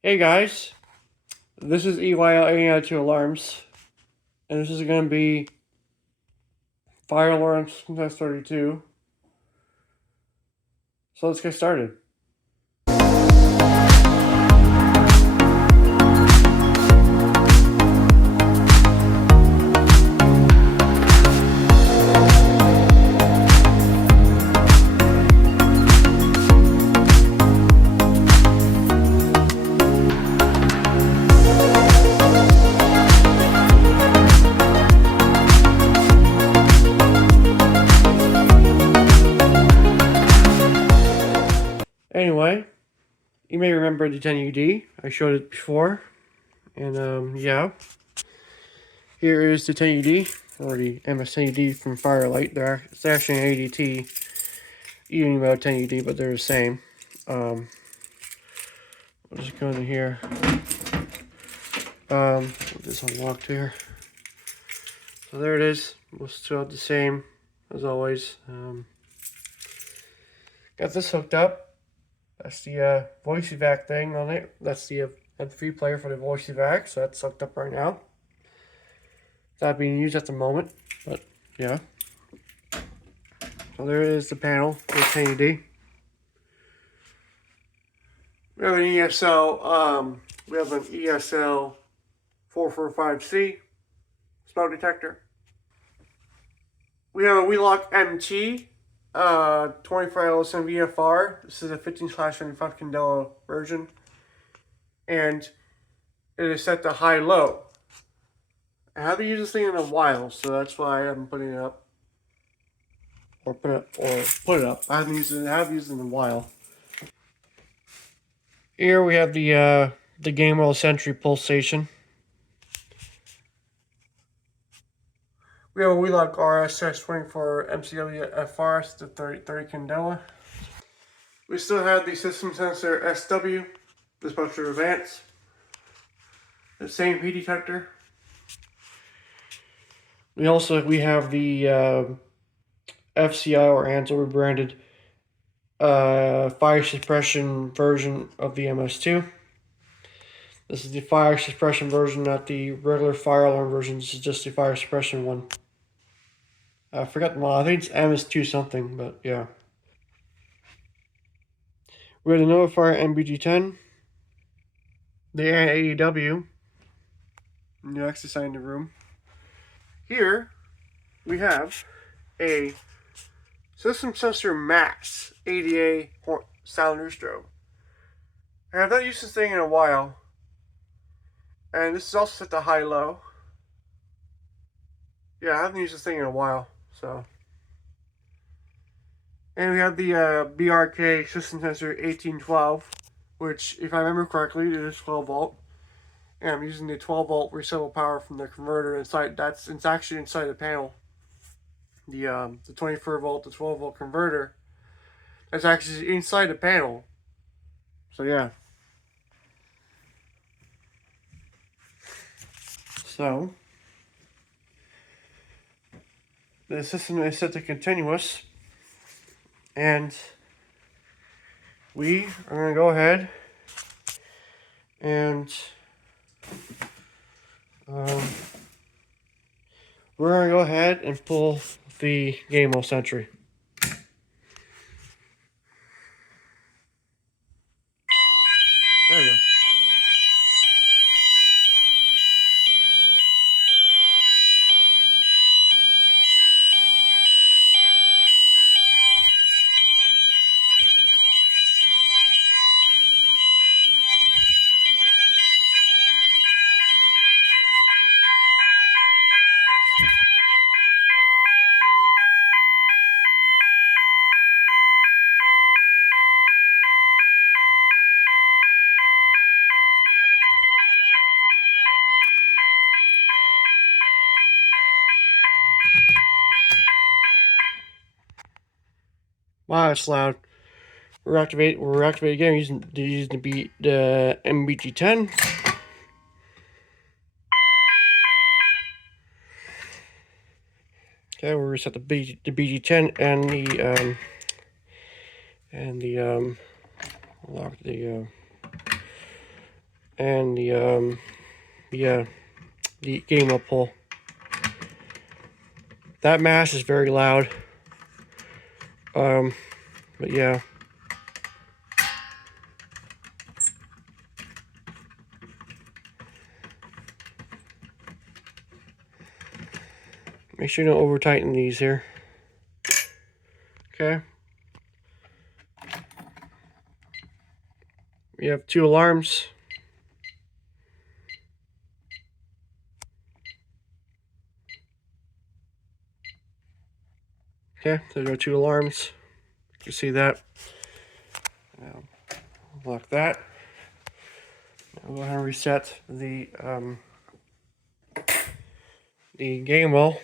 Hey guys, this is awhile adding to alarms, and this is going to be fire alarms from test 32. So let's get started. Anyway, you may remember the 10UD. I showed it before, and yeah. Here is the 10UD, or the MS10UD from Firelight. It's actually an ADT, even about 10UD, but they're the same. I'll just go into here. This unlocked here. So there it is. We'll still have the same as always. Got this hooked up. That's the voice evac thing on it. That's the MP3 player for the voice evac, so that's hooked up right now. It's not being used at the moment, but yeah. So there is the panel for 10UD. We have an ESL. We have an ESL 445C smoke detector. We have a Wheelock MT 24 LSM VFR. This is a 15/25 Candela version, and it is set to high-low. I haven't used this thing in a while, so that's why I haven't put it up. Or put it up. I haven't used it. I have used it in a while. Here we have the Game World Sentry pulsation. We have a Wheelock RSS 24 MCW FR, it's the 30 Candela. We still have the system sensor SW, this Buster Advance. The same heat detector. We have the FCI or Ansel rebranded fire suppression version of the MS2. This is the fire suppression version, not the regular fire alarm version. This is just the fire suppression one. I forgot the model. I think it's MS2 something, but yeah. We have the Notifier MBG10, the AEW, new access sign in the room. Here we have a System Sensor Max ADA sounder strobe. I have not used this thing in a while, and this is also set to high-low. Yeah, I haven't used this thing in a while, so. And we have the BRK System Sensor 1812, which, if I remember correctly, it is 12 volt. And I'm using the 12 volt resetable power from the converter inside. It's actually inside the panel. The 24 volt to 12 volt converter. That's actually inside the panel. So yeah. So the system is set to continuous, and we are going to go ahead and we're going to go ahead and pull the Game Mode Sentry. There we go. Wow, it's loud. We're activated again using the MBG10. Okay, we'll reset the BG10 and the lock the and the game wheel pull. That mash is very loud. But yeah. Make sure you don't over tighten these here. Okay. We have 2 alarms. Okay, there's our 2 alarms. You can see that. Now, lock that. Now go ahead and reset the game wheel.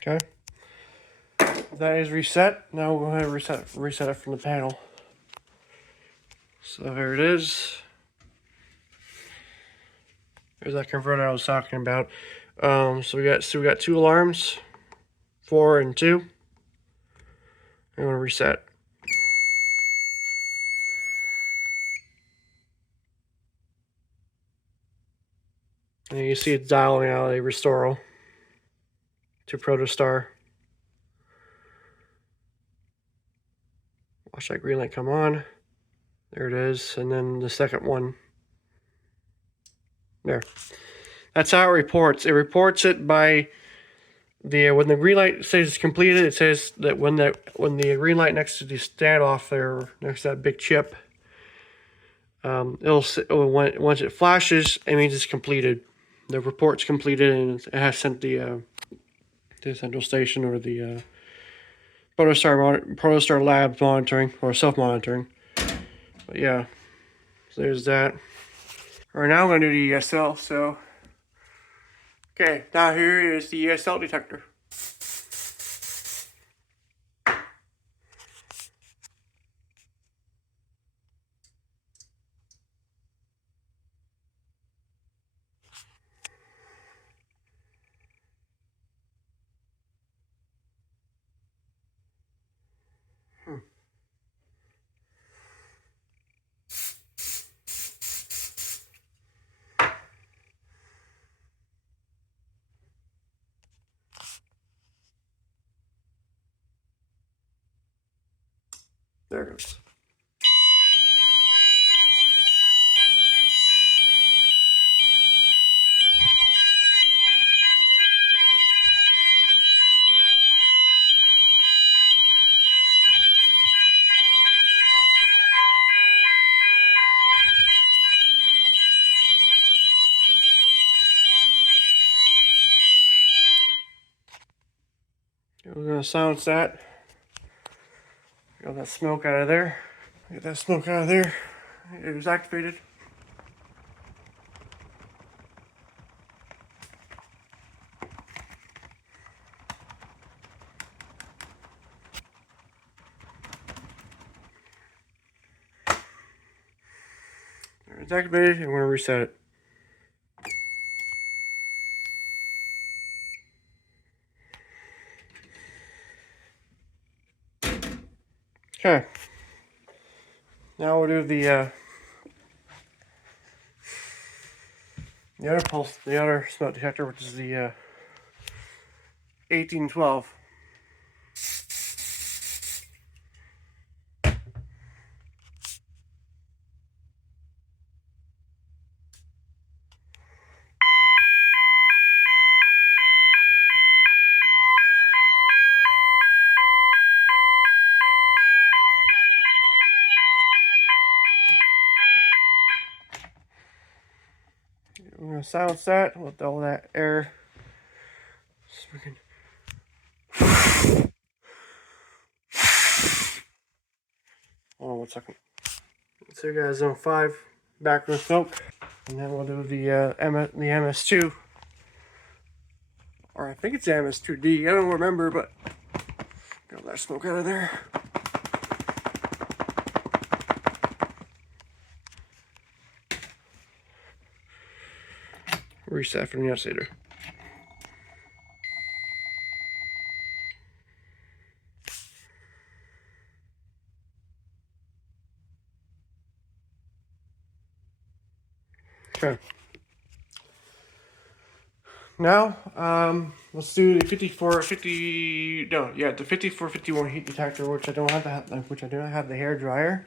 Okay. That is reset. Now we'll go ahead and reset it from the panel. So here it is. There's that converter I was talking about. So we got 2 alarms, 4 and 2. I'm gonna reset. And you see it dialing out a Restoro to Protostar. Watch that green light come on. There it is. And then the second one. There. That's how it reports. It reports it by when the green light says it's completed, it says that when the green light next to the standoff there, next to that big chip, once it flashes, it means it's completed. The report's completed, and it has sent the central station or the Protostar Labs monitoring or self-monitoring. But yeah, so there's that. All right, now I'm going to do the ESL. So, okay, now here is the ESL detector. There it goes. We're going to silence that. Get that smoke out of there. Get that smoke out of there. It was activated. It's activated, and we're going to reset it. Okay. Now we'll do the other smoke detector, which is the 1812. We're going to silence that with all that air. So we can... Hold on 1 second. So you guys zone 5, back with smoke. And then we'll do the MS2. Or I think it's the MS2D. I don't remember, but get all that smoke out of there. reset from the oscillator. Okay. Now, let's do the 5451 heat detector, which I don't have which I do not have the hair dryer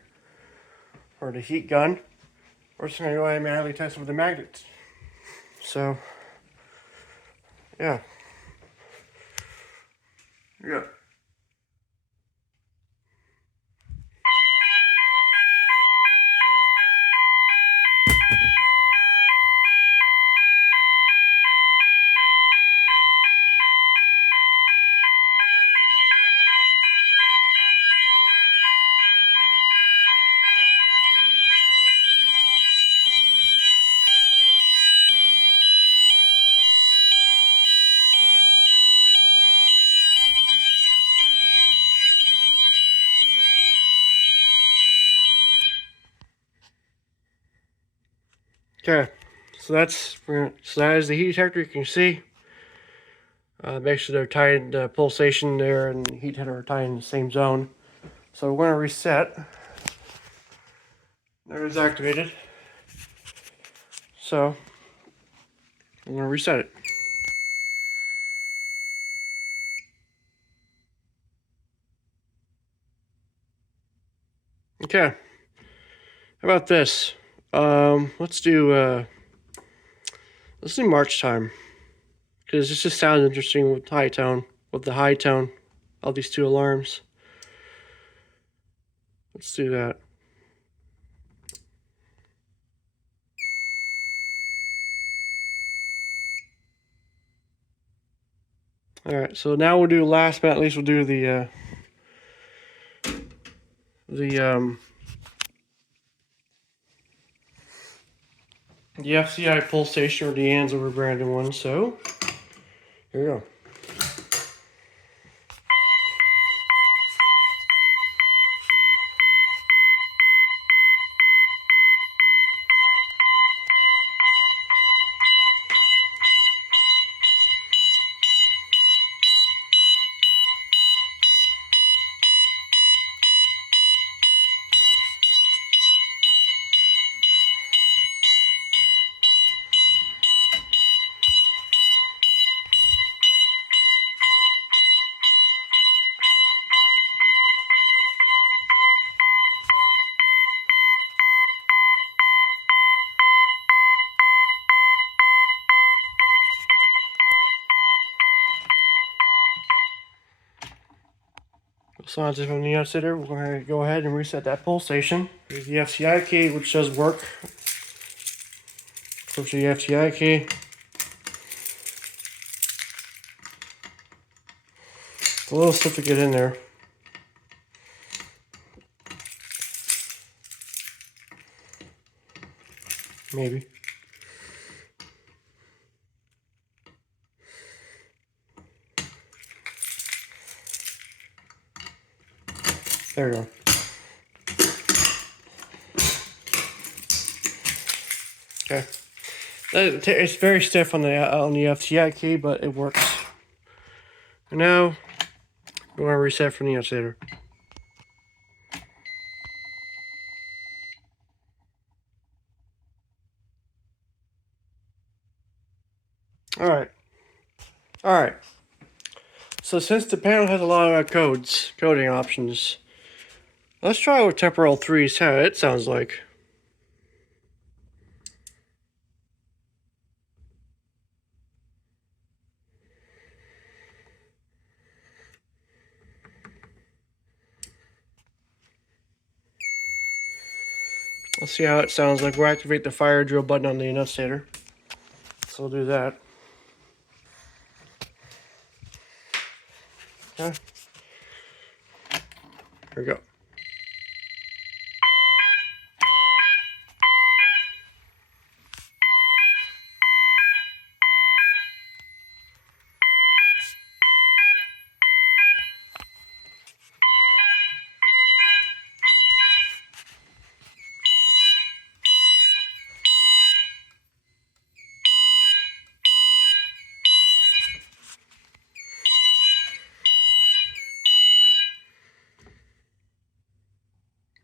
or the heat gun. We're just gonna go ahead and manually test with the magnets. So, yeah. Yeah. Okay, so that is the heat detector. You can see, basically they're tied, pulsation there and the heat detector are tied in the same zone. So we're going to reset. There it is activated. So I'm going to reset it. Okay. How about this? Let's do March time, because this just sounds interesting with high tone, with the high tone of these two alarms. Let's do that. All right. So now we'll do last but not least. We'll do the FCI pulsation, or the Ansover branded one. So here we go. Signs it from the oscillator. We're going to go ahead and reset that pulsation. Here's the FCI key, which does work. Push the FCI key. It's a little stiff to get in there. Maybe. There we go. Okay. It's very stiff on the FCI key, but it works. And now we're going to reset from the oscillator. All right. So since the panel has a lot of coding options, let's try with temporal 3s, how it sounds like. Let's see how it sounds like. We'll activate the fire drill button on the annunciator. So we'll do that. Okay. Here we go.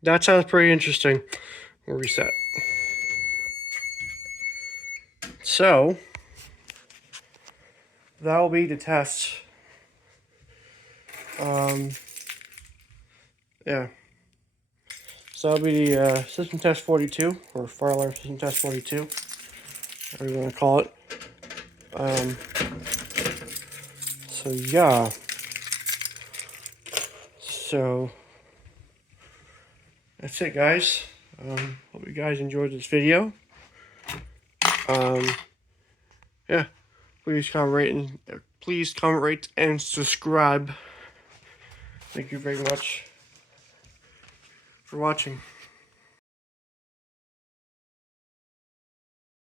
That sounds pretty interesting. We'll reset. So, that will be the test. Yeah. So that'll be the system test 42, or fire alarm system test 42, whatever you want to call it. So yeah. So that's it, guys. Hope you guys enjoyed this video. Yeah. Please comment, rate, and subscribe. Thank you very much for watching.